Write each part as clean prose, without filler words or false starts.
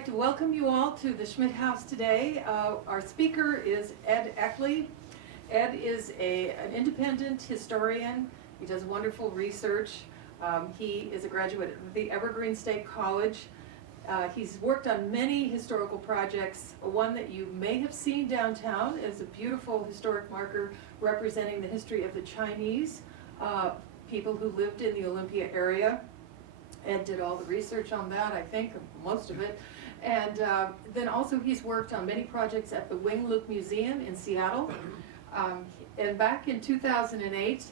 like to welcome you all to the Schmidt House today. Our speaker is Ed Eckley. Ed is an independent historian. He does wonderful research. He is a graduate of the Evergreen State College. He's worked on many historical projects. One that you may have seen downtown is a beautiful historic marker representing the history of the Chinese people who lived in the Olympia area. Ed did all the research on that, I think, most of it. And then also he's worked on many projects at the Wing Luke Museum in Seattle. And back in 2008,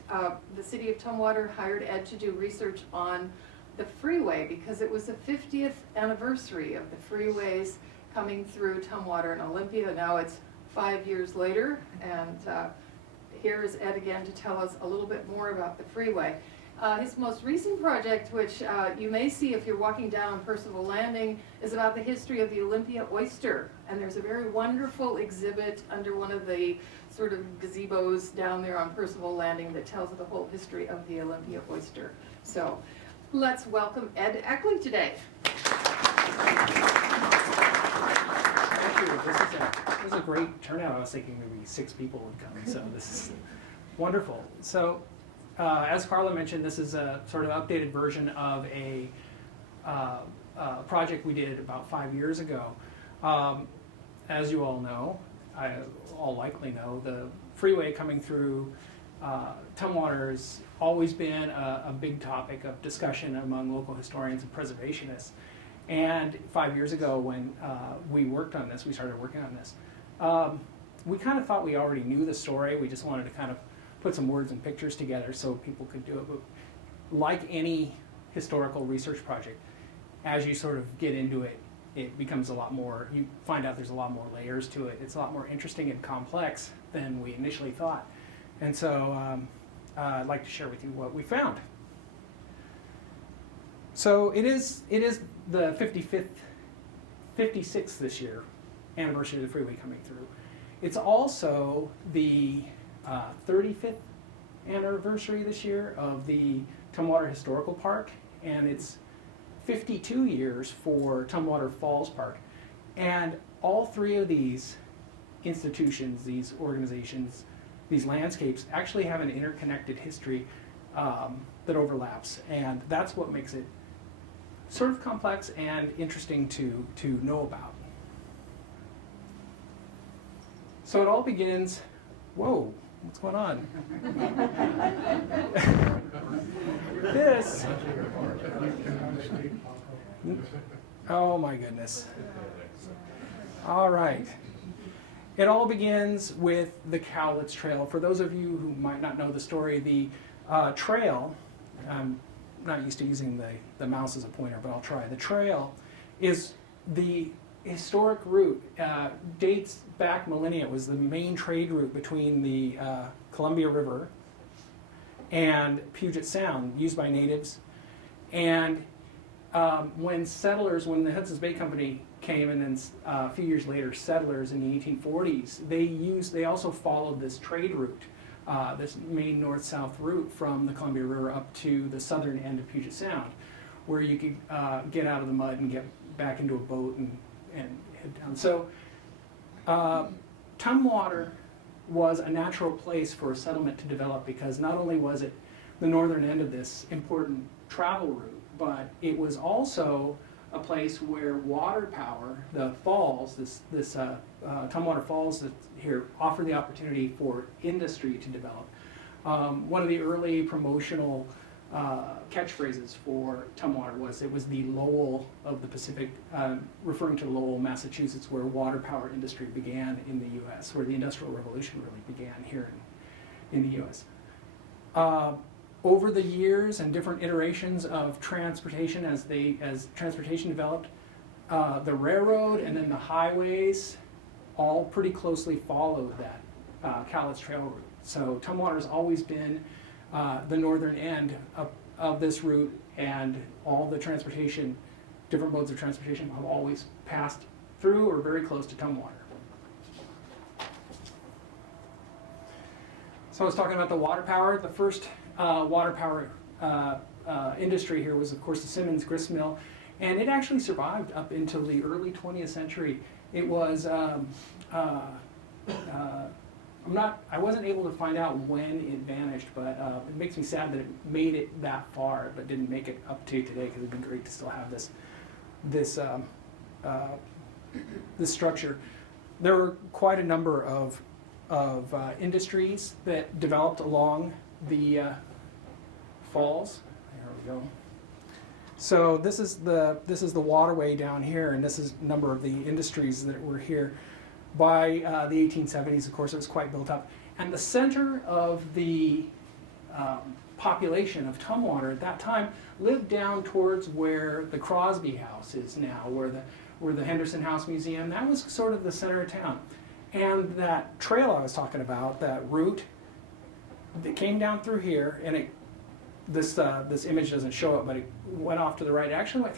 the city of Tumwater hired Ed to do research on the freeway because it was the 50th anniversary of the freeways coming through Tumwater and Olympia. Now it's 5 years later, and here is Ed again to tell us a little bit more about the freeway. His most recent project, which you may see if you're walking down Percival Landing, is about the history of the Olympia oyster. And there's a very wonderful exhibit under one of the sort of gazebos down there on Percival Landing that tells the whole history of the Olympia oyster. So let's welcome Ed Eckley today. Thank you. This is a great turnout. I was thinking maybe 6 people would come, so this is wonderful. So. As Carla mentioned, this is a sort of updated version of a project we did about 5 years ago. As you all know, all likely know, the freeway coming through Tumwater has always been a big topic of discussion among local historians and preservationists. And 5 years ago when we started working on this, we kind of thought we already knew the story. We just wanted to kind of put some words and pictures together so people could do it. But like any historical research project, as you sort of get into it, it becomes a lot more, you find out there's a lot more layers to it. It's a lot more interesting and complex than we initially thought. And so I'd like to share with you what we found. So it is the 56th this year anniversary of the freeway coming through. It's also the 35th anniversary this year of the Tumwater Historical Park, and it's 52 years for Tumwater Falls Park. And all 3 of these institutions, these organizations, these landscapes actually have an interconnected history that overlaps, and that's what makes it sort of complex and interesting to know about. So it all begins, whoa. What's going on? This. Oh my goodness. All right. It all begins with the Cowlitz Trail. For those of you who might not know the story, the trail, I'm not used to using the mouse as a pointer, but I'll try. The trail is the historic route, dates back millennia. It was the main trade route between the Columbia River and Puget Sound, used by natives. And when the Hudson's Bay Company came, and then a few years later settlers in the 1840s, they also followed this trade route, this main north-south route from the Columbia River up to the southern end of Puget Sound, where you could get out of the mud and get back into a boat and head down. So Tumwater was a natural place for a settlement to develop because not only was it the northern end of this important travel route, but it was also a place where water power, the falls, this Tumwater Falls that here offered the opportunity for industry to develop. One of the early promotional catchphrases for Tumwater was, it was the Lowell of the Pacific, referring to Lowell, Massachusetts, where water power industry began in the U.S., where the Industrial Revolution really began here in the U.S. Over the years and different iterations of transportation, as transportation developed, the railroad and then the highways all pretty closely followed that Cowlitz Trail route. So Tumwater's always been the northern end of this route, and all the transportation, different modes of transportation, have always passed through or very close to Tumwater. So I was talking about the water power. The first water power industry here was, of course, the Simmons Grist Mill, And it actually survived up until the early 20th century. It was, I wasn't able to find out when it vanished, but it makes me sad that it made it that far, but didn't make it up to today, because it'd be great to still have this structure. There were quite a number of industries that developed along the falls. There we go. So this is the waterway down here, and this is a number of the industries that were here. By the 1870s, of course, it was quite built up. And the center of the population of Tumwater at that time lived down towards where the Crosby House is now, where the Henderson House Museum, that was sort of the center of town. And that trail I was talking about, that route that came down through here, and this image doesn't show it, but it went off to the right. It actually went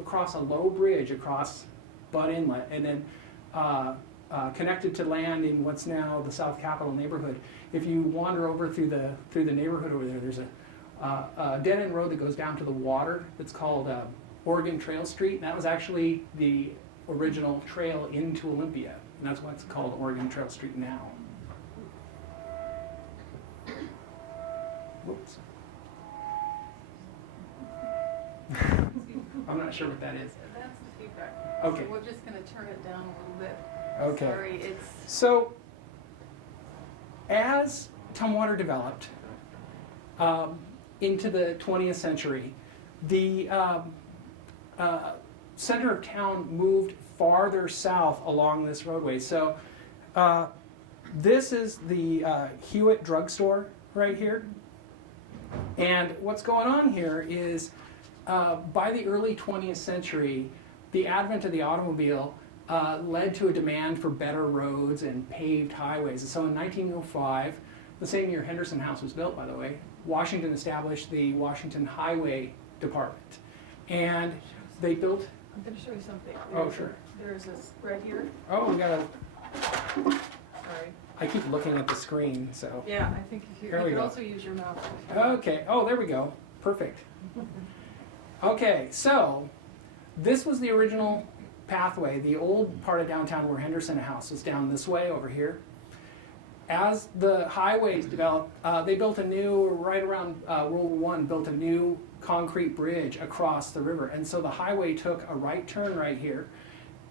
across a low bridge across Butt Inlet, and then connected to land in what's now the South Capitol neighborhood. If you wander over through the neighborhood over there, there's a dead-end road that goes down to the water that's called Oregon Trail Street, and that was actually the original trail into Olympia, and that's why it's called Oregon Trail Street now. Whoops. I'm not sure what that is. That's the feedback. Okay. So we're just going to turn it down a little bit. Okay. Sorry, it's... So, as Tumwater developed into the 20th century, the center of town moved farther south along this roadway. So, this is the Hewitt drugstore right here. And what's going on here is, by the early 20th century, the advent of the automobile led to a demand for better roads and paved highways. And so in 1905, the same year Henderson House was built, by the way, Washington established the Washington Highway Department. And they built... I'm going to show you something. Oh, sure. There's this right here. Oh, we got a... Sorry. I keep looking at the screen, so... Yeah, I think you could also use your mouse. Okay. Oh, there we go. Perfect. Okay, so this was the original pathway. The old part of downtown where Henderson House was down this way over here. As the highways developed, they built a new, right around World War I, built a new concrete bridge across the river. And so the highway took a right turn right here.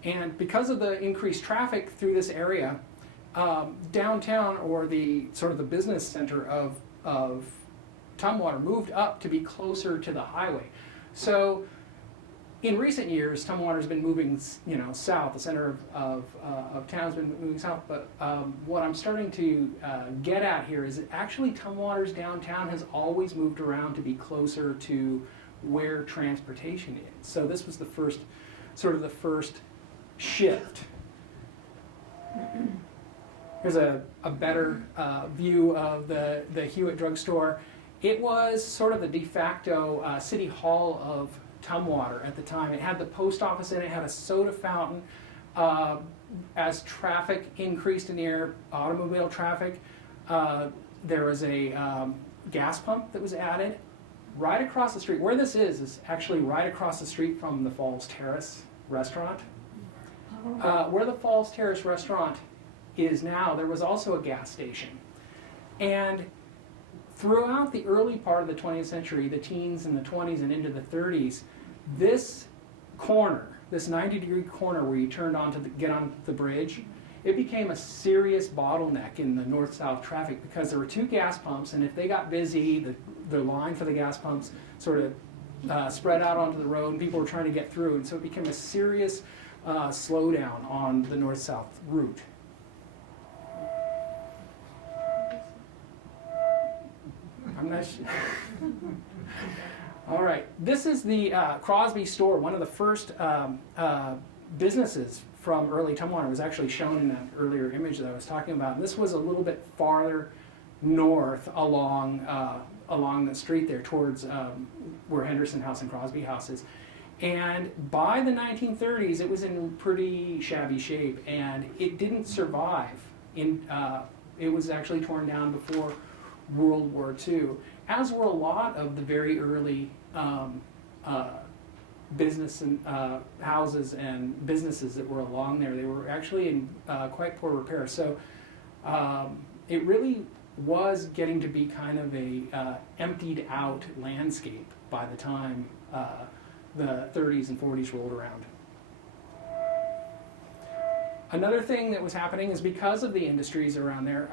And because of the increased traffic through this area, downtown, or the sort of the business center of Tumwater, moved up to be closer to the highway. So in recent years, Tumwater's been moving, south. The center of town's been moving south. But what I'm starting to get at here is that actually Tumwater's downtown has always moved around to be closer to where transportation is. So this was the first shift. Here's a better view of the Hewitt drugstore. It was sort of the de facto city hall of Tumwater at the time. It had the post office in it, had a soda fountain. As traffic increased in the air, automobile traffic, there was a gas pump that was added right across the street. Where this is actually right across the street from the Falls Terrace restaurant. Where the Falls Terrace restaurant is now, there was also a gas station. And throughout the early part of the 20th century, the teens and the 20s and into the 30s, this corner, this 90-degree corner where you turned on to get on the bridge, it became a serious bottleneck in the north-south traffic because there were two gas pumps, and if they got busy, the line for the gas pumps sort of spread out onto the road, and people were trying to get through, and so it became a serious slowdown on the north-south route. I'm not sure. All right, this is the Crosby store, one of the first businesses from early Tumwater. It was actually shown in that earlier image that I was talking about. This was a little bit farther north along the street there towards where Henderson House and Crosby House is. And by the 1930s, it was in pretty shabby shape, and it didn't survive. It was actually torn down before World War II, as were a lot of the very early business and houses and businesses that were along there. They were actually in quite poor repair. So it really was getting to be kind of a emptied out landscape by the time the 30s and 40s rolled around. Another thing that was happening is because of the industries around there,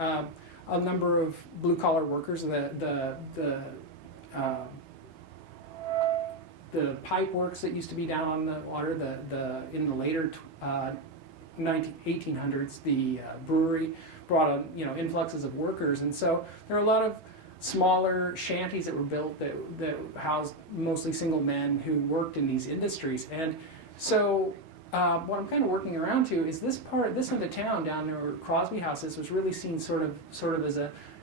a number of blue-collar workers, the pipe works that used to be down on the water, in the later 1800s, the brewery brought on influxes of workers, and so there are a lot of smaller shanties that were built that housed mostly single men who worked in these industries. And so what I'm kind of working around to is this end of town down there where Crosby House is was really seen sort of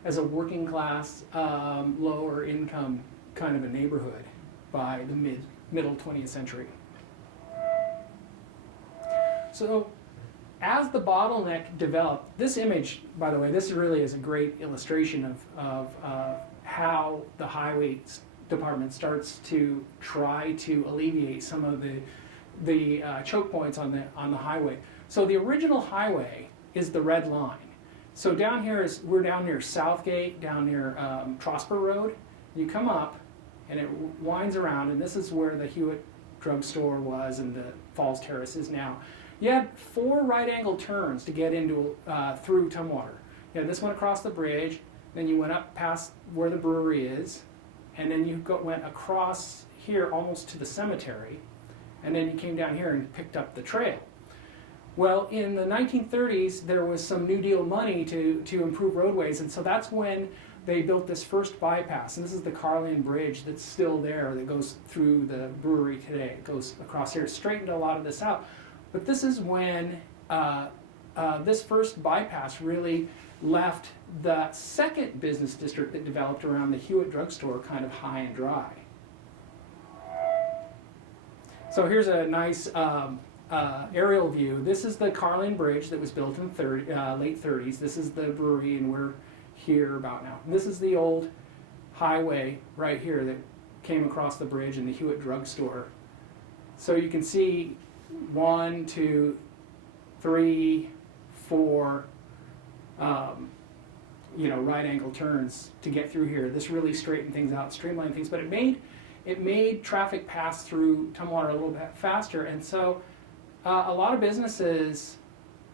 as a working class, lower income kind of a neighborhood by the middle 20th century. So as the bottleneck developed, this image, by the way, this really is a great illustration of how the highway department starts to try to alleviate some of the choke points on the highway. So the original highway is the red line. So down here we're down near Southgate, down near Trosper Road. You come up and it winds around, and this is where the Hewitt drugstore was and the Falls Terrace is now. You had 4 right-angle turns to get into through Tumwater. You had this one across the bridge, then you went up past where the brewery is, and then you went across here almost to the cemetery, and then you came down here and picked up the trail. Well, in the 1930s, there was some New Deal money to improve roadways, and so that's when they built this first bypass. And this is the Carlin Bridge that's still there that goes through the brewery today. It goes across here. It straightened a lot of this out. But this is when this first bypass really left the second business district that developed around the Hewitt drugstore kind of high and dry. So here's a nice aerial view. This is the Carlin Bridge that was built in the late 30s. This is the brewery, and we're here about now. And this is the old highway right here that came across the bridge and the Hewitt drugstore. So you can see 1, 2, 3, 4, right angle turns to get through here. This really straightened things out, streamlined things, but it made traffic pass through Tumwater a little bit faster, and so a lot of businesses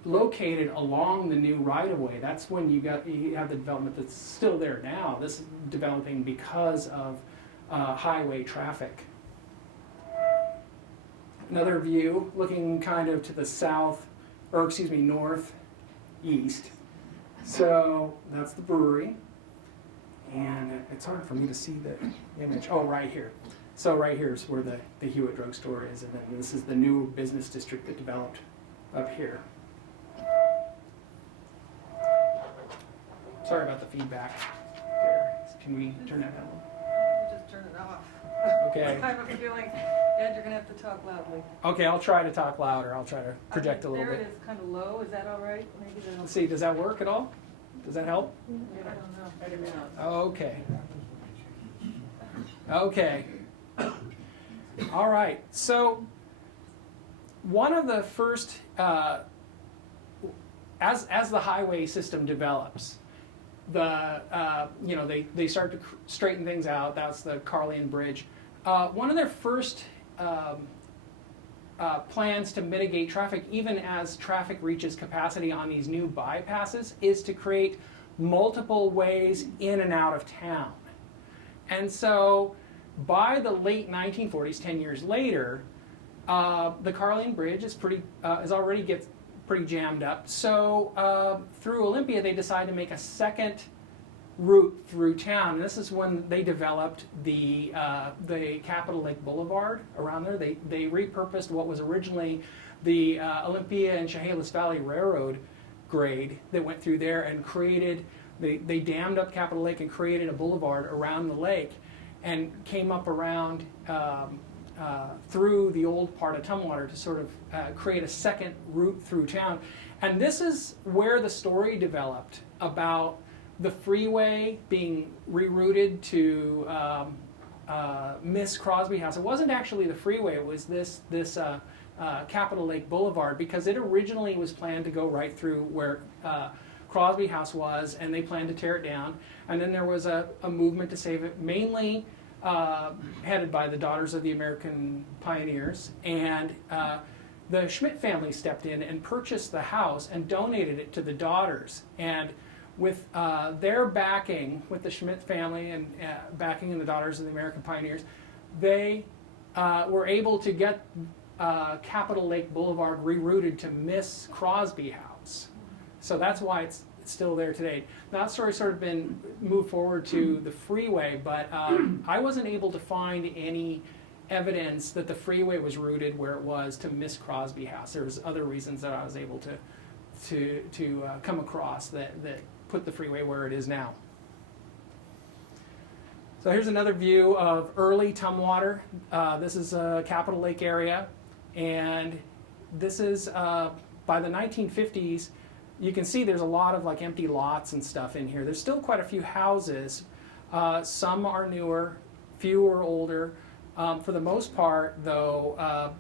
located along the new right-of-way. That's when you have the development that's still there now. This is developing because of highway traffic. Another view looking kind of to the northeast. So that's the brewery, and it's hard for me to see the image. Oh, right here. So right here is where the Hewitt drugstore is, and then this is the new business district that developed up here. Sorry about the feedback there. Can we turn that down? Just turn it off. Okay. I have a feeling, Ed, you're going to have to talk loudly. Okay, I'll try to talk louder. I'll try to project a little bit. There it is, kind of low. Is that all right? Maybe that'll... Let's see, does that work at all? Does that help? I don't know. Okay. Okay. All right. So one of the first, as the highway system develops, they start to straighten things out. That's the Carlin Bridge. One of their first plans to mitigate traffic, even as traffic reaches capacity on these new bypasses, is to create multiple ways in and out of town. And so by the late 1940s, 10 years later, the Carlin Bridge already gets pretty jammed up. So through Olympia, they decided to make a second route through town. And this is when they developed the Capitol Lake Boulevard around there. They repurposed what was originally the Olympia and Chehalis Valley Railroad grade that went through there and they dammed up Capitol Lake and created a boulevard around the lake and came up around through the old part of Tumwater to sort of create a second route through town. And this is where the story developed about the freeway being rerouted to Miss Crosby House. It wasn't actually the freeway. It was this Capitol Lake Boulevard, because it originally was planned to go right through where Crosby House was, and they planned to tear it down. And then there was a movement to save it, mainly headed by the Daughters of the American Pioneers. And the Schmidt family stepped in and purchased the house and donated it to the Daughters. And with their backing, with the Schmidt family and backing in the Daughters of the American Pioneers, they were able to get Capitol Lake Boulevard rerouted to Miss Crosby House. So that's why it's still there today. Now, that story's sort of been moved forward to the freeway, but I wasn't able to find any evidence that the freeway was routed where it was to Miss Crosby House. There was other reasons that I was able to come across that put the freeway where it is now. So here's another view of early Tumwater. This is a Capitol Lake area, and this is by the 1950s. You can see there's a lot of like empty lots and stuff in here. There's still quite a few houses. Some are newer, few are older. For the most part, though,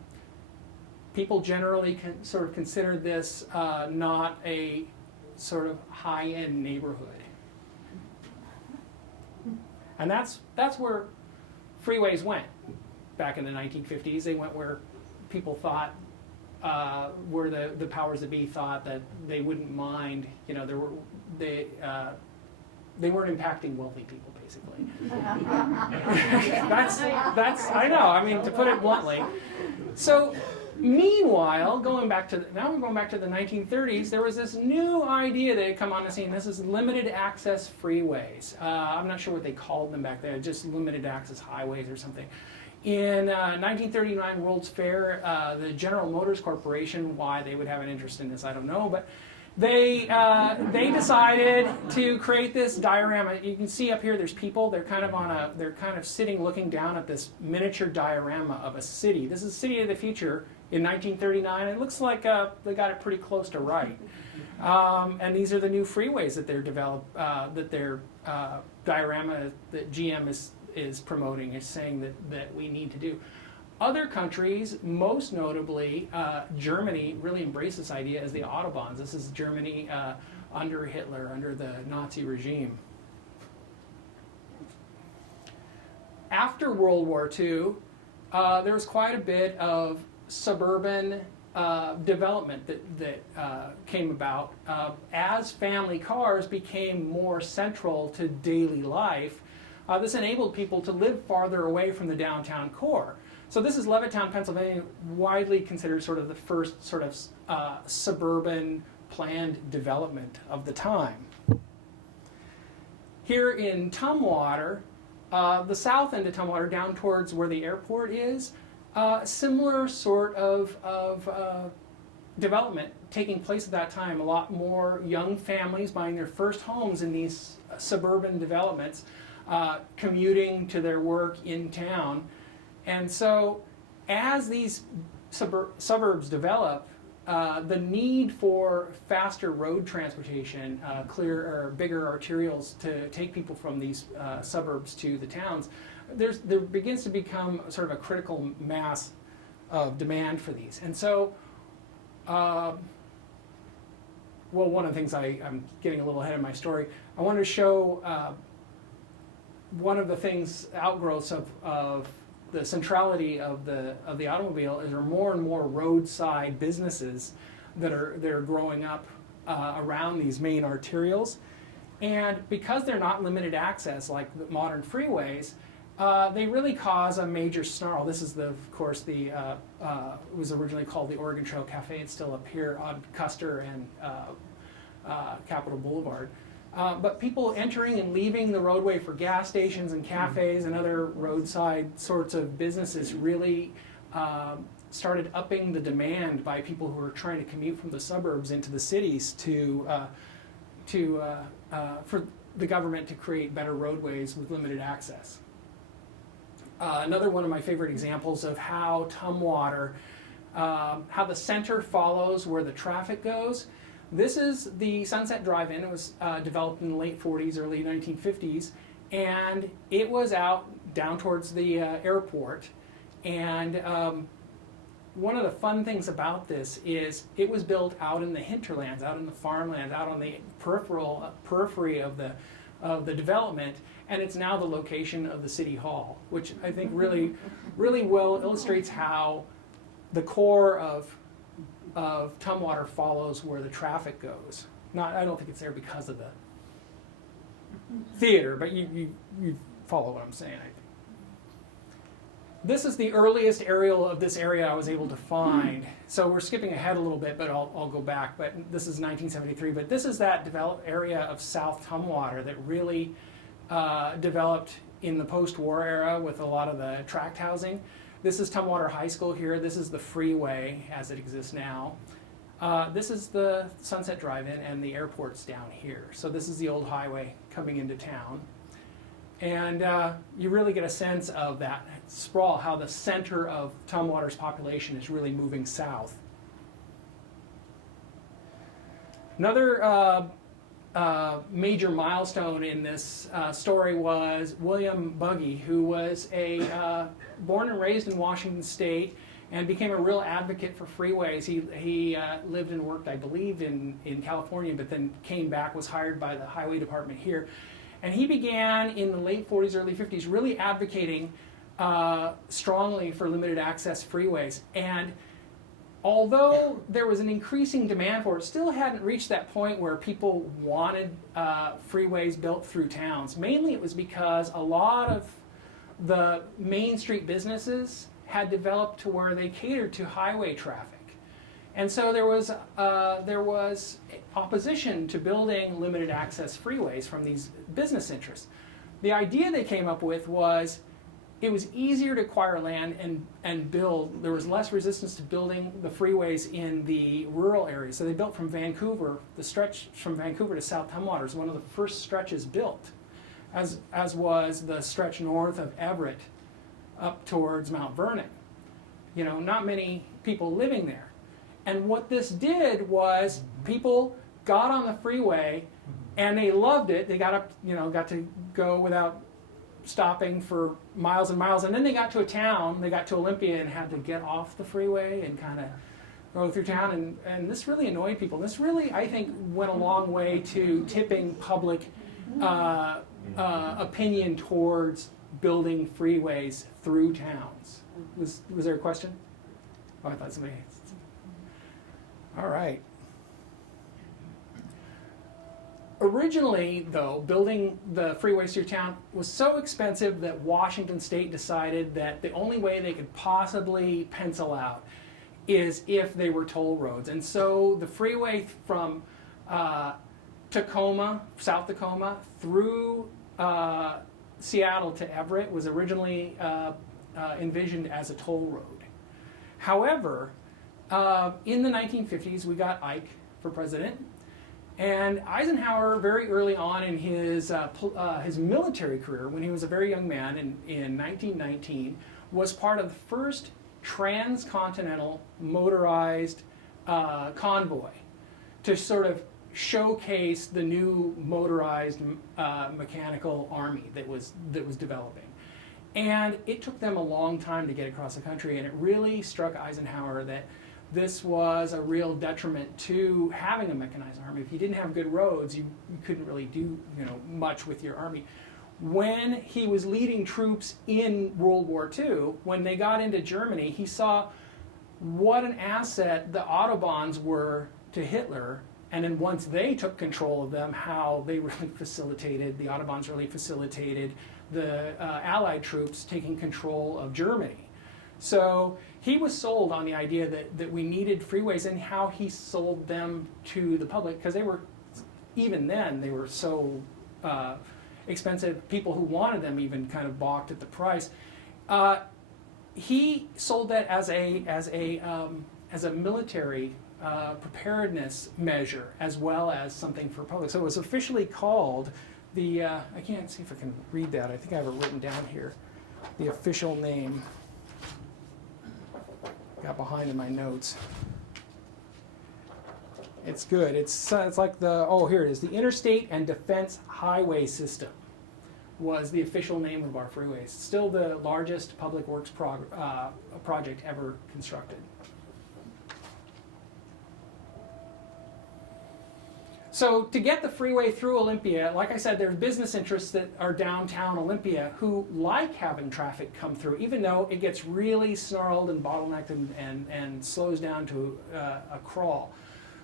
people generally sort of consider this not a sort of high-end neighborhood. And that's where freeways went back in the 1950s. They went where people thought, where the powers that be thought that they wouldn't mind. You know, they weren't impacting wealthy people, basically. that's I know. I mean, to put it bluntly. So, meanwhile, we're going back to the 1930s. There was this new idea that had come on the scene. This is limited access freeways. I'm not sure what they called them back then. Just limited access highways or something. In 1939 World's Fair, the General Motors Corporation, why they would have an interest in this, I don't know, but they decided to create this diorama. You can see up here, there's people. They're kind of sitting, looking down at this miniature diorama of a city. This is City of the Future in 1939. It looks like they got it pretty close to right. And these are the new freeways that they're that their diorama that GM is promoting, is saying that we need to do. Other countries, most notably Germany, really embrace this idea as the Autobahns. This is Germany under Hitler, under the Nazi regime. After World War II, there was quite a bit of suburban development that came about as family cars became more central to daily life. This enabled people to live farther away from the downtown core. So this is Levittown, Pennsylvania, widely considered sort of the first sort of suburban planned development of the time. Here in Tumwater, the south end of Tumwater, down towards where the airport is, similar sort of development taking place at that time. A lot more young families buying their first homes in these suburban developments, commuting to their work in town. And so as these suburbs develop, the need for faster road transportation, bigger arterials to take people from these suburbs to the towns, there begins to become sort of a critical mass of demand for these. And so, well, one of the things I'm getting a little ahead of my story, I wanted to show one of the things, outgrowths of the centrality of the automobile is there are more and more roadside businesses that are growing up around these main arterials, and because they're not limited access like the modern freeways, they really cause a major snarl. This is of course it was originally called the Oregon Trail Cafe. It's still up here on Custer and Capitol Boulevard. But people entering and leaving the roadway for gas stations and cafes and other roadside sorts of businesses really started upping the demand by people who are trying to commute from the suburbs into the cities for the government to create better roadways with limited access. Another one of my favorite examples of how Tumwater, how the center follows where the traffic goes. This is the Sunset Drive-In. It was developed in the late 40s, early 1950s, and it was out down towards the airport. And one of the fun things about this is it was built out in the hinterlands, out in the farmland, out on the periphery of the development, and it's now the location of the city hall, which I think really well illustrates how the core of Tumwater follows where the traffic goes. I don't think it's there because of the theater, but you follow what I'm saying, I think. This is the earliest aerial of this area I was able to find. So we're skipping ahead a little bit, but I'll go back. But this is 1973. But this is that developed area of South Tumwater that really developed in the post-war era with a lot of the tract housing. This is Tumwater High School here. This is the freeway as it exists now. This is the Sunset Drive-In, and the airport's down here. So this is the old highway coming into town. And you really get a sense of that sprawl, how the center of Tumwater's population is really moving south. Another major milestone in this story was William Buggy, who was born and raised in Washington State and became a real advocate for freeways. He lived and worked, I believe, in California, but then came back, was hired by the highway department here. And he began in the late 40s, early 50s, really advocating strongly for limited access freeways. And although there was an increasing demand for it, still hadn't reached that point where people wanted freeways built through towns. Mainly it was because a lot of the Main Street businesses had developed to where they catered to highway traffic. And so there was opposition to building limited access freeways from these business interests. The idea they came up with was it was easier to acquire land and build. There was less resistance to building the freeways in the rural areas. So they built from Vancouver. The stretch from Vancouver to South Tumwater is one of the first stretches built, as was the stretch north of Everett up towards Mount Vernon. You know, not many people living there. And what this did was people got on the freeway and they loved it. They got to go without stopping for miles and miles. And then they got to a town, they got to Olympia and had to get off the freeway and kind of go through town. And this really annoyed people. This really, I think, went a long way to tipping public opinion towards building freeways through towns. Was there a question? Oh, I thought somebody... All right. Originally, though, building the freeways through town was so expensive that Washington State decided that the only way they could possibly pencil out is if they were toll roads. And so the freeway from Tacoma, South Tacoma, through Seattle to Everett was originally envisioned as a toll road. However, in the 1950s, we got Ike for president, and Eisenhower, very early on in his military career, when he was a very young man in 1919, was part of the first transcontinental motorized convoy to sort of showcase the new motorized mechanical army that was developing. And it took them a long time to get across the country, and it really struck Eisenhower that this was a real detriment to having a mechanized army. If you didn't have good roads, you couldn't really do much with your army. When he was leading troops in World War II, when they got into Germany, he saw what an asset the Autobahns were to Hitler, and then once they took control of them, how they really facilitated, the Autobahns really facilitated the Allied troops taking control of Germany. So he was sold on the idea that we needed freeways, and how he sold them to the public, because even then, they were so expensive. People who wanted them even kind of balked at the price. He sold that as a military preparedness measure, as well as something for public. So it was officially called the, I can't see if I can read that. I think I have it written down here. The official name. Got behind in my notes. It's good. It's like here it is. The Interstate and Defense Highway System was the official name of our freeways. Still the largest public works project ever constructed. So to get the freeway through Olympia, like I said, there's business interests that are downtown Olympia who like having traffic come through, even though it gets really snarled and bottlenecked and slows down to a crawl.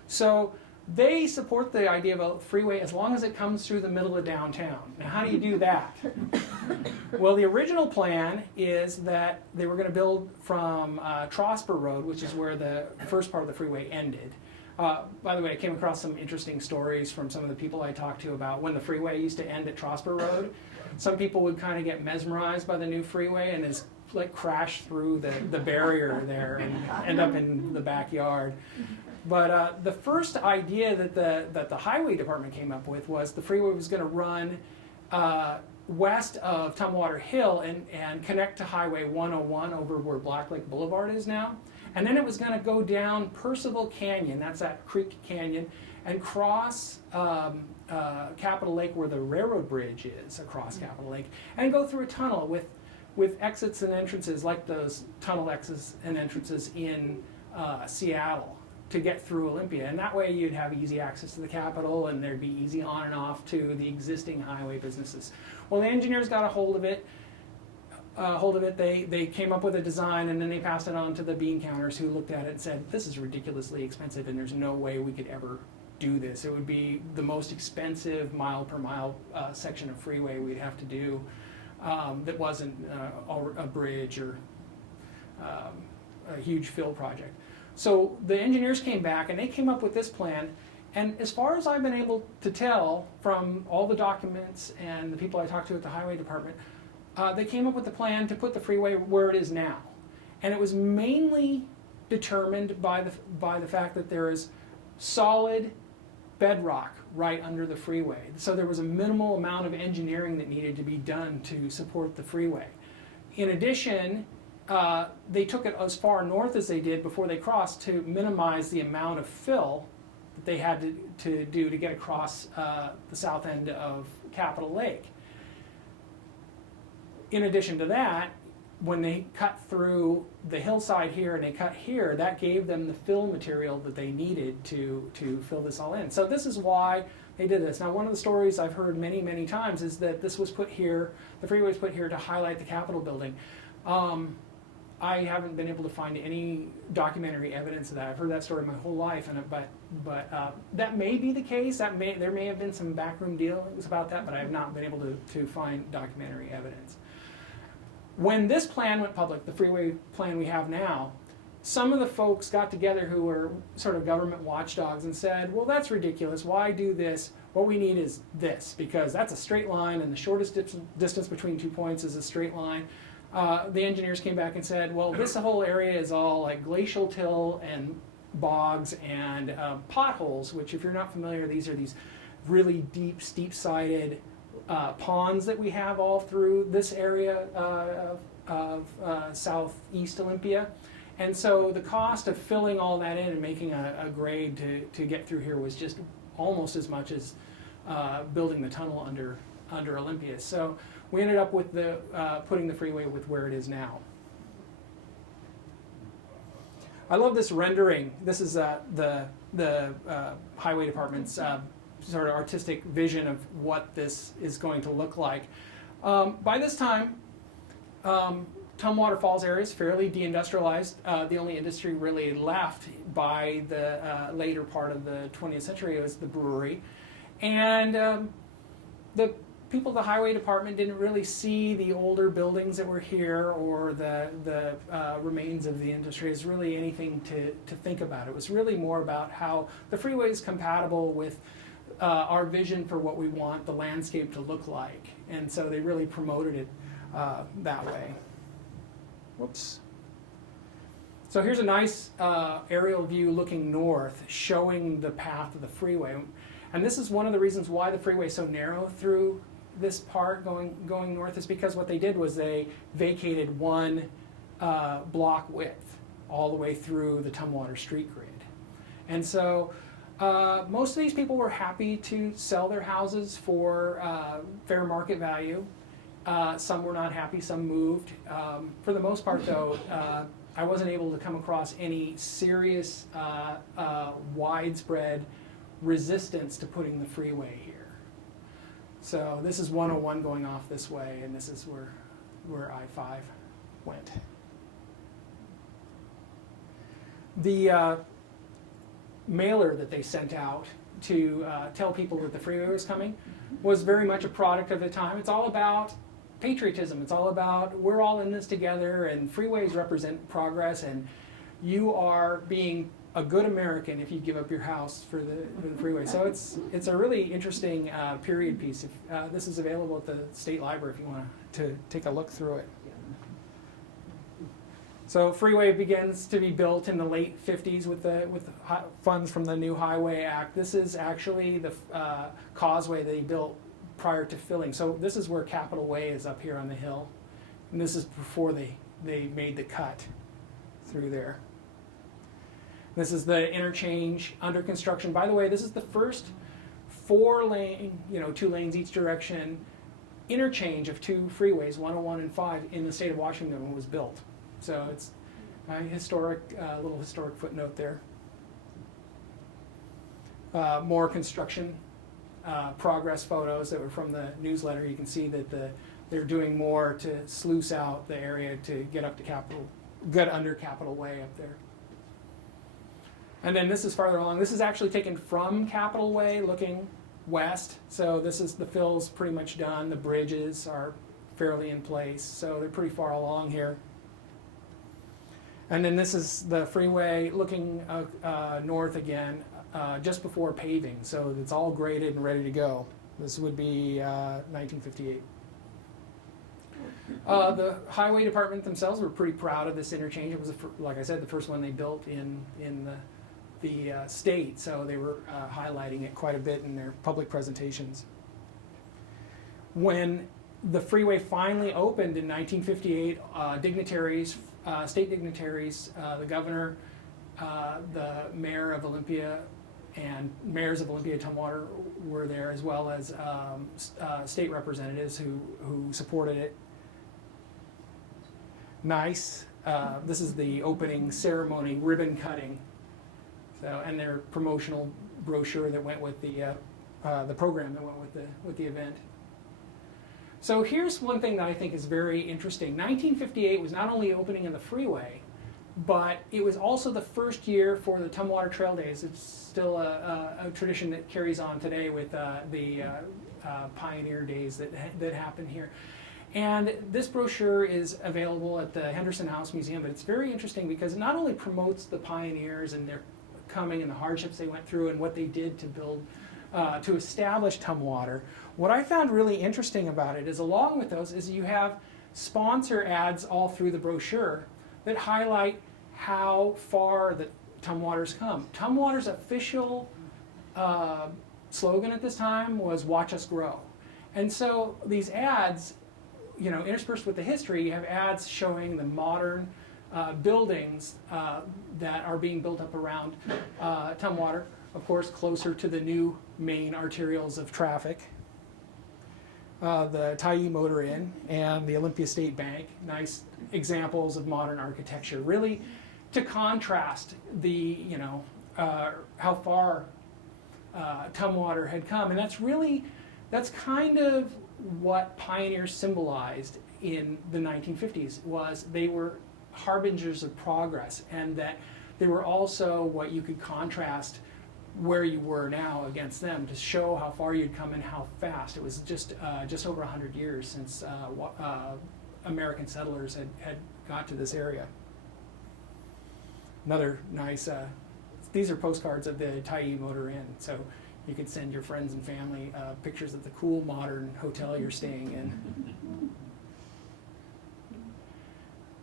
So they support the idea of a freeway as long as it comes through the middle of downtown. Now, how do you do that? Well, the original plan is that they were going to build from Trosper Road, which is where the first part of the freeway ended. By the way, I came across some interesting stories from some of the people I talked to about when the freeway used to end at Trosper Road. Some people would kind of get mesmerized by the new freeway and is like crash through the barrier there and end up in the backyard. But the first idea that the highway department came up with was the freeway was going to run west of Tumwater Hill and connect to Highway 101 over where Black Lake Boulevard is now. And then it was going to go down Percival Canyon, that's that creek canyon, and cross Capitol Lake where the railroad bridge is across Capitol Lake, and go through a tunnel with exits and entrances like those tunnel exits and entrances in Seattle to get through Olympia. And that way you'd have easy access to the Capitol and there'd be easy on and off to the existing highway businesses. Well, the engineers got a hold of it. They came up with a design and then they passed it on to the bean counters who looked at it and said, this is ridiculously expensive and there's no way we could ever do this. It would be the most expensive mile per mile section of freeway we'd have to do that wasn't a bridge or a huge fill project. So the engineers came back and they came up with this plan, and as far as I've been able to tell from all the documents and the people I talked to at the highway department, they came up with the plan to put the freeway where it is now. And it was mainly determined by the fact that there is solid bedrock right under the freeway. So there was a minimal amount of engineering that needed to be done to support the freeway. In addition, they took it as far north as they did before they crossed to minimize the amount of fill that they had to do to get across the south end of Capitol Lake. In addition to that, when they cut through the hillside here and they cut here, that gave them the fill material that they needed to fill this all in. So this is why they did this. Now, one of the stories I've heard many, many times is that this was put here, the freeway was put here to highlight the Capitol building. I haven't been able to find any documentary evidence of that. I've heard that story my whole life, but that may be the case. There may have been some backroom dealings about that, but I have not been able to find documentary evidence. When this plan went public, the freeway plan we have now, some of the folks got together who were sort of government watchdogs and said, well, that's ridiculous. Why do this? What we need is this, because that's a straight line and the shortest distance between 2 points is a straight line. The engineers came back and said, well, this whole area is all like glacial till and bogs and potholes, which if you're not familiar, these are these really deep, steep-sided ponds that we have all through this area of southeast Olympia. And so the cost of filling all that in and making a grade to get through here was just almost as much as building the tunnel under Olympia. So we ended up with putting the freeway with where it is now. I love this rendering. This is the highway department's sort of artistic vision of what this is going to look like. By this time, Tumwater Falls area is fairly deindustrialized. The only industry really left by the later part of the 20th century was the brewery. And the people at the highway department didn't really see the older buildings that were here or the remains of the industry as really anything to think about. It was really more about how the freeway is compatible with our vision for what we want the landscape to look like. And so they really promoted it that way. Whoops. So here's a nice aerial view looking north, showing the path of the freeway. And this is one of the reasons why the freeway is so narrow through this part going north, is because what they did was they vacated one block width all the way through the Tumwater street grid. And so Most of these people were happy to sell their houses for fair market value. Some were not happy, some moved. For the most part, though, I wasn't able to come across any serious, widespread resistance to putting the freeway here. So this is 101 going off this way, and this is where I-5 went. The mailer that they sent out to tell people that the freeway was coming was very much a product of the time. It's all about patriotism. It's all about we're all in this together, and freeways represent progress, and you are being a good American if you give up your house for the freeway. So it's a really interesting period piece. This is available at the State Library if you want to take a look through it. So freeway begins to be built in the late 50s with funds from the new Highway Act. This is actually the causeway they built prior to filling. So this is where Capitol Way is up here on the hill. And this is before they made the cut through there. This is the interchange under construction. By the way, this is the first 4-lane, 2 lanes each direction, interchange of 2 freeways, 101 and 5, in the state of Washington when it was built. So it's a little historic footnote there. More construction progress photos that were from the newsletter. You can see that they're doing more to sluice out the area to get under Capitol Way up there. And then this is farther along. This is actually taken from Capitol Way looking west. So this is the fill's pretty much done. The bridges are fairly in place. So they're pretty far along here. And then this is the freeway looking north again, just before paving. So it's all graded and ready to go. This would be 1958. The highway department themselves were pretty proud of this interchange. It was, like I said, the first one they built in the state. So they were highlighting it quite a bit in their public presentations. When the freeway finally opened in 1958, state dignitaries, the governor, the mayor of Olympia, and mayors of Olympia, Tumwater were there, as well as state representatives who supported it. Nice. This is the opening ceremony, ribbon cutting. So, and their promotional brochure that went with the program that went with the event. So here's one thing that I think is very interesting. 1958 was not only opening in the freeway, but it was also the first year for the Tumwater Trail Days. It's still a tradition that carries on today with the Pioneer Days that happen here. And this brochure is available at the Henderson House Museum, but it's very interesting because it not only promotes the pioneers and their coming and the hardships they went through and what they did to build, to establish Tumwater. What I found really interesting about it is, along with those, is you have sponsor ads all through the brochure that highlight how far the Tumwater's come. Tumwater's official slogan at this time was "Watch Us Grow," and so these ads, interspersed with the history, you have ads showing the modern buildings that are being built up around Tumwater, of course, closer to the new main arterials of traffic. The Tyee Motor Inn and the Olympia State Bank, nice examples of modern architecture, really to contrast the, how far Tumwater had come. And that's kind of what pioneers symbolized in the 1950s, was they were harbingers of progress, and that they were also what you could contrast where you were now against them, to show how far you'd come and how fast. It was just over 100 years since American settlers had got to this area. Another nice, these are postcards of the Tyee Motor Inn, so you could send your friends and family pictures of the cool modern hotel you're staying in.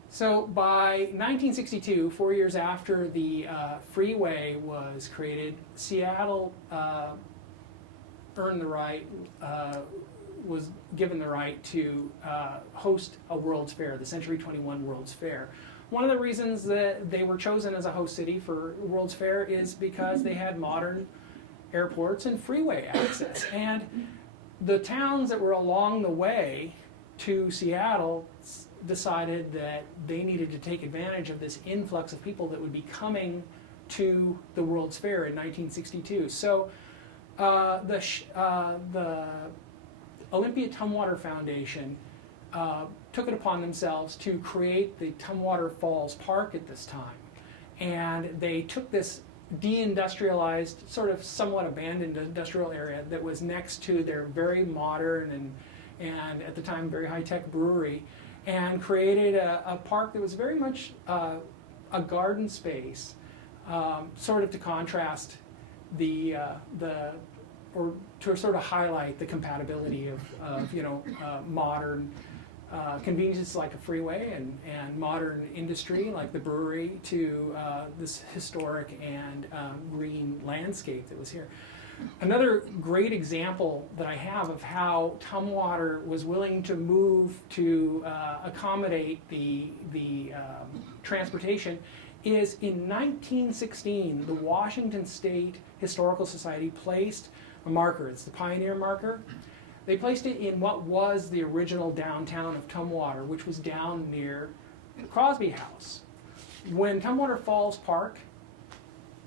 So by 1962, 4 years after the freeway was created, Seattle earned the right, was given the right to host a World's Fair, the Century 21 World's Fair. One of the reasons that they were chosen as a host city for World's Fair is because they had modern airports and freeway access. And the towns that were along the way to Seattle decided that they needed to take advantage of this influx of people that would be coming to the World's Fair in 1962. So the Olympia Tumwater Foundation took it upon themselves to create the Tumwater Falls Park at this time. And they took this deindustrialized, sort of somewhat abandoned industrial area that was next to their very modern and at the time very high-tech brewery, and created a park that was very much a garden space, sort of to contrast or to sort of highlight the compatibility of modern conveniences like a freeway and modern industry like the brewery to this historic and green landscape that was here. Another great example that I have of how Tumwater was willing to move to accommodate the transportation is in 1916, the Washington State Historical Society placed a marker. It's the Pioneer Marker. They placed it in what was the original downtown of Tumwater, which was down near the Crosby House. When Tumwater Falls Park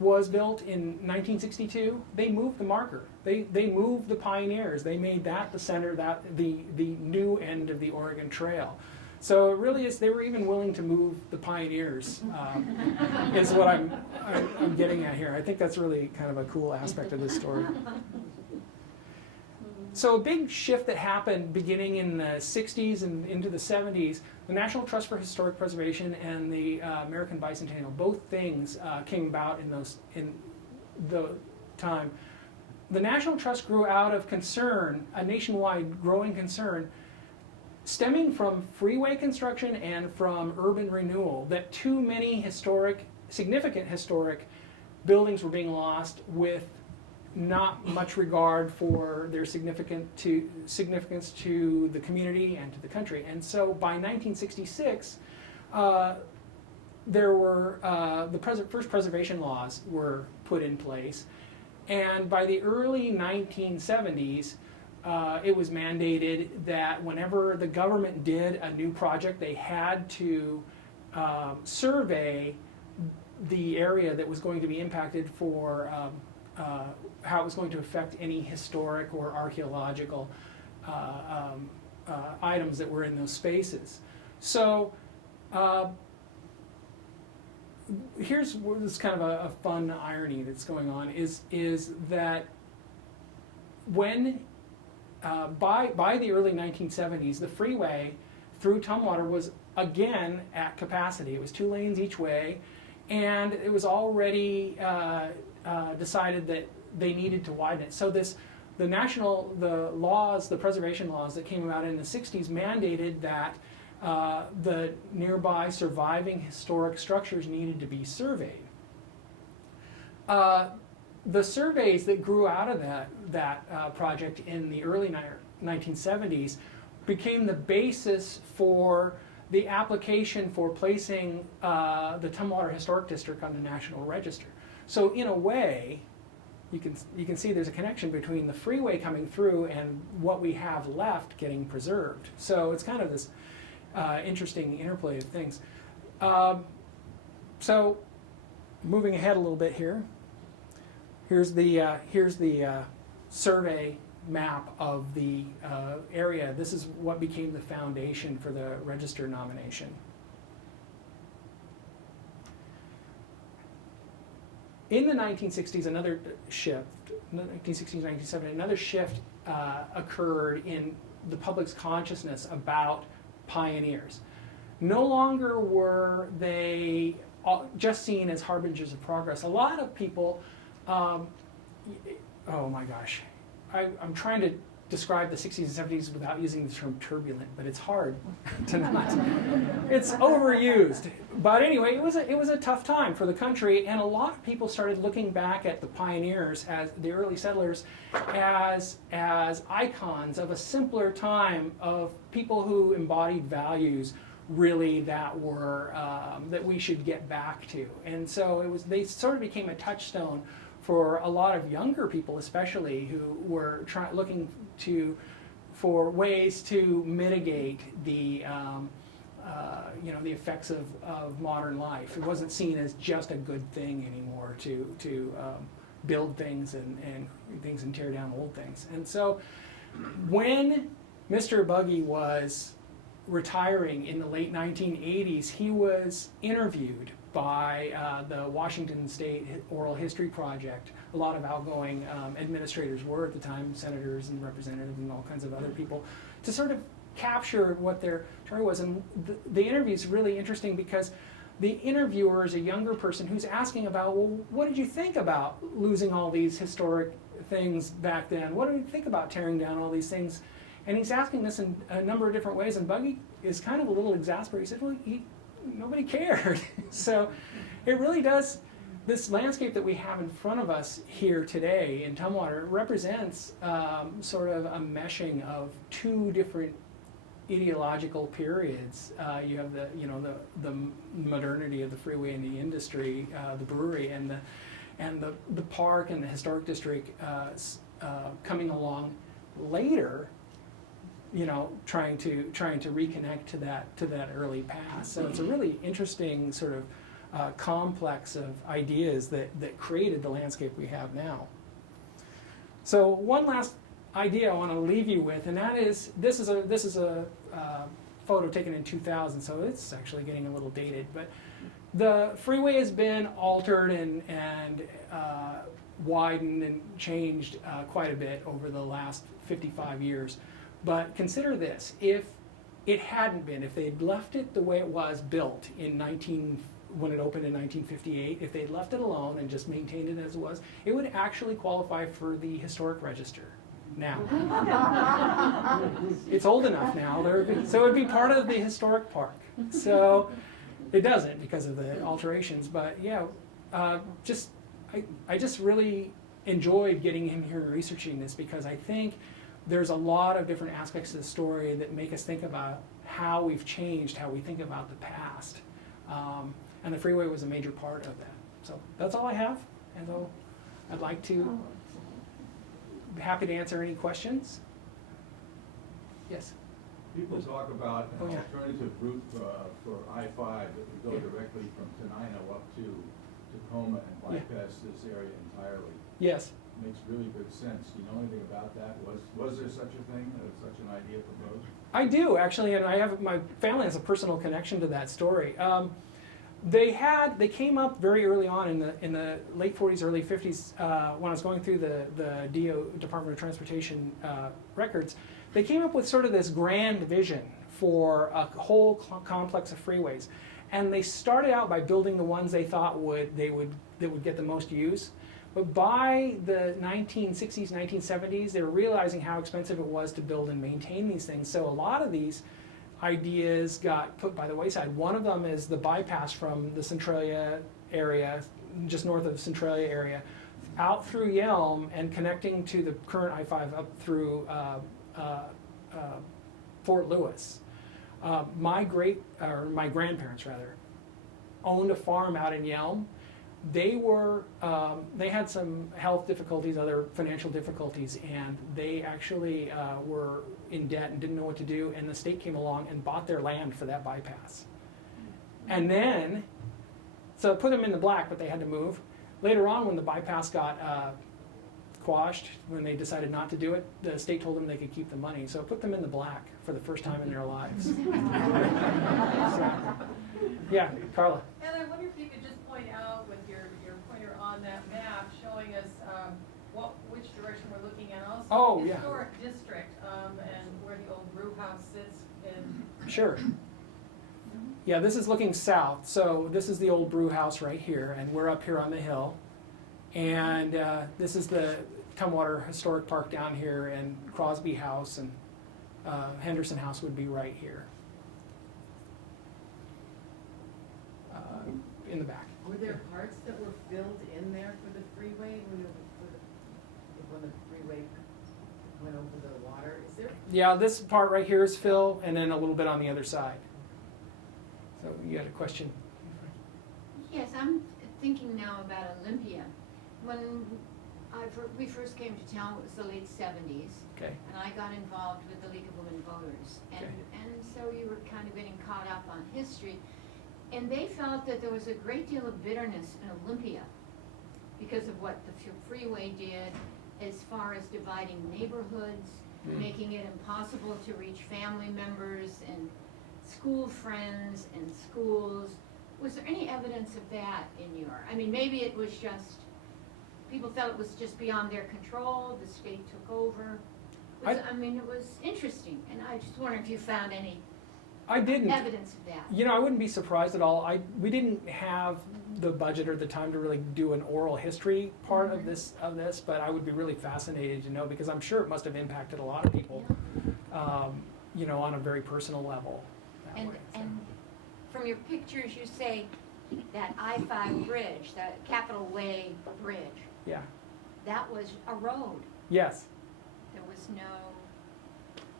was built in 1962, they moved the marker. They moved the Pioneers. They made that the center, the new end of the Oregon Trail. So it really is, they were even willing to move the Pioneers, is what I'm getting at here. I think that's really kind of a cool aspect of this story. So a big shift that happened beginning in the 60s and into the 70s, the National Trust for Historic Preservation and the American Bicentennial, both things came about in the time. The National Trust grew out of concern, a nationwide growing concern, stemming from freeway construction and from urban renewal, that too many significant historic buildings were being lost with not much regard for their significance to the community and to the country. And so by 1966, there were the first preservation laws were put in place. And by the early 1970s, it was mandated that whenever the government did a new project, they had to survey the area that was going to be impacted for how it was going to affect any historic or archaeological items that were in those spaces. So here's this kind of a fun irony that's going on is that when by the early 1970s, the freeway through Tumwater was again at capacity. It was 2 lanes each way, and it was already decided that they needed to widen it. So the preservation laws that came about in the 60s mandated that the nearby surviving historic structures needed to be surveyed. The surveys that grew out of that project in the early 1970s became the basis for the application for placing the Tumwater Historic District on the National Register. So in a way, you can see there's a connection between the freeway coming through and what we have left getting preserved. So it's kind of this interesting interplay of things. So moving ahead a little bit here. Here's the survey map of the area. This is what became the foundation for the register nomination. In the 1960s, another shift, 1960s, 1970s, another shift occurred in the public's consciousness about pioneers. No longer were they just seen as harbingers of progress. A lot of people, oh my gosh, I'm trying to describe the 60s and 70s without using the term turbulent, but it's hard to not. It's overused. But anyway, it was a tough time for the country, and a lot of people started looking back at the pioneers, as the early settlers, as icons of a simpler time of people who embodied values really that were that we should get back to. And so they sort of became a touchstone for a lot of younger people, especially who were looking for ways to mitigate the the effects of modern life. It wasn't seen as just a good thing anymore to build things and tear down old things. And so when Mr. Buggy was retiring in the late 1980s, he was interviewed by the Washington State Oral History Project. A lot of outgoing administrators were at the time, senators and representatives and all kinds of other people, to sort of capture what their story was. And the interview is really interesting because the interviewer is a younger person who's asking about, well, what did you think about losing all these historic things back then? What do you think about tearing down all these things? And he's asking this in a number of different ways, and Buggy is kind of a little exasperated. He said, well, nobody cared. So it really does, this landscape that we have in front of us here today in Tumwater represents sort of a meshing of two different ideological periods. You have the modernity of the freeway and the industry, the brewery, and the park and the historic district coming along later, trying to reconnect to that early past. So it's a really interesting sort of complex of ideas that created the landscape we have now. So one last idea I want to leave you with, and that is, this is a photo taken in 2000, so it's actually getting a little dated, but the freeway has been altered and widened and changed quite a bit over the last 55 years. But consider this, if it hadn't been, if they'd left it the way it was built when it opened in 1958, if they'd left it alone and just maintained it as it was, it would actually qualify for the historic register now. It's old enough now, so it would be part of the historic park. So it doesn't because of the alterations, but yeah, I just really enjoyed getting him here and researching this, because I think there's a lot of different aspects of the story that make us think about how we've changed, how we think about the past. And the freeway was a major part of that. So that's all I have, and so I'd like to be happy to answer any questions. Yes? People talk about an yeah. alternative route for I-5 that would go directly from Tenino up to Tacoma and bypass this area entirely. Yes. Makes really good sense. Do you know anything about that? Was there such a thing, such an idea proposed? I do, actually, and my family has a personal connection to that story. They came up very early on in the late 40s, early 50s, when I was going through the Department of Transportation records. They came up with sort of this grand vision for a whole complex of freeways, and they started out by building the ones they thought would get the most use. But by the 1960s, 1970s, they were realizing how expensive it was to build and maintain these things. So a lot of these ideas got put by the wayside. One of them is the bypass from the Centralia area, just north of the Centralia area, out through Yelm and connecting to the current I-5 up through Fort Lewis. My grandparents rather owned a farm out in Yelm. They had some health difficulties, other financial difficulties, and they actually were in debt and didn't know what to do, and the state came along and bought their land for that bypass. And then, so it put them in the black, but they had to move. Later on, when the bypass got quashed, when they decided not to do it, the state told them they could keep the money, so it put them in the black for the first time in their lives. So, yeah, Carla. And I wonder if you could just point out with your pointer on that map showing us which direction we're looking at, also the historic district and where the old brew house sits in. Sure. Yeah, this is looking south. So this is the old brew house right here, and we're up here on the hill. And this is the Tumwater Historic Park down here, and Crosby House and Henderson House would be right here. In the back. Were there parts that were filled in there for the freeway when the freeway went over the water? Is there? Yeah, this part right here is fill, and then a little bit on the other side. So you had a question? Yes, I'm thinking now about Olympia. when we first came to town, it was the late 70s, Okay. and I got involved with the League of Women Voters. And, Okay. and so you were kind of getting caught up on history. And they felt that there was a great deal of bitterness in Olympia because of what the freeway did as far as dividing neighborhoods, making it impossible to reach family members and school friends and schools. Was there any evidence of that in your, I mean, maybe it was just, people felt it was just beyond their control, the state took over. I mean, it was interesting, and I just wonder if you found any I didn't. evidence of that. You know, I wouldn't be surprised at all. We didn't have the budget or the time to really do an oral history part of this, but I would be really fascinated to know, because I'm sure it must have impacted a lot of people, you know, on a very personal level. That And, way, so. and from your pictures, you say that I-5 bridge, that Capitol Way Bridge, Yeah. that was a road. Yes. There was no,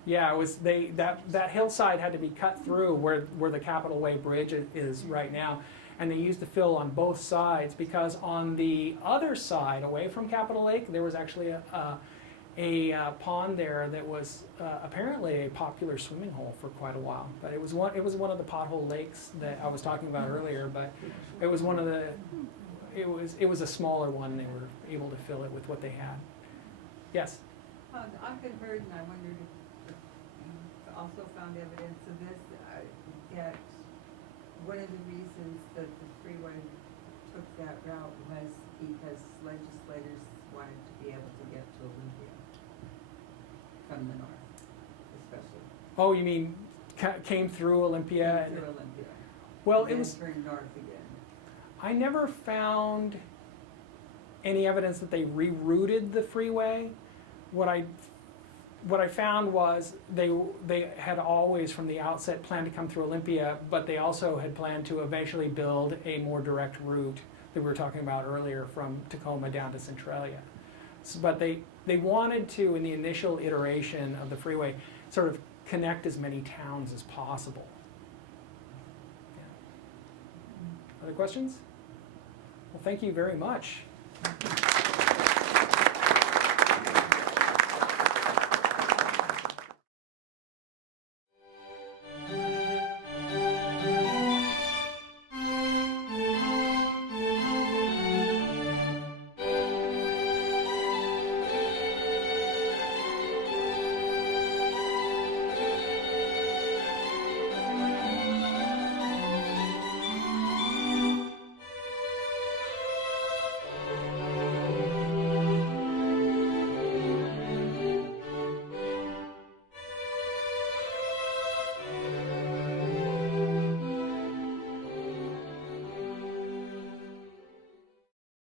Yeah, it was that hillside had to be cut through where the Capitol Way Bridge is right now, and they used to fill on both sides, because on the other side, away from Capitol Lake, there was actually a pond there that was apparently a popular swimming hole for quite a while. But it was one of the pothole lakes that I was talking about earlier. But it was one of the it was a smaller one. They were able to fill it with what they had. Yes. I've been heard, and I wondered if you also found evidence of this, that one of the reasons that the freeway took that route was because legislators wanted to be able to get to Olympia from the north, especially. Oh, you mean came through Olympia? Came through Olympia. Well, and it then was. turned north again. I never found any evidence that they rerouted the freeway. What I found was they had always from the outset planned to come through Olympia, but they also had planned to eventually build a more direct route that we were talking about earlier from Tacoma down to Centralia. But they wanted to, in the initial iteration of the freeway, sort of connect as many towns as possible. Yeah. Other questions? Well, thank you very much.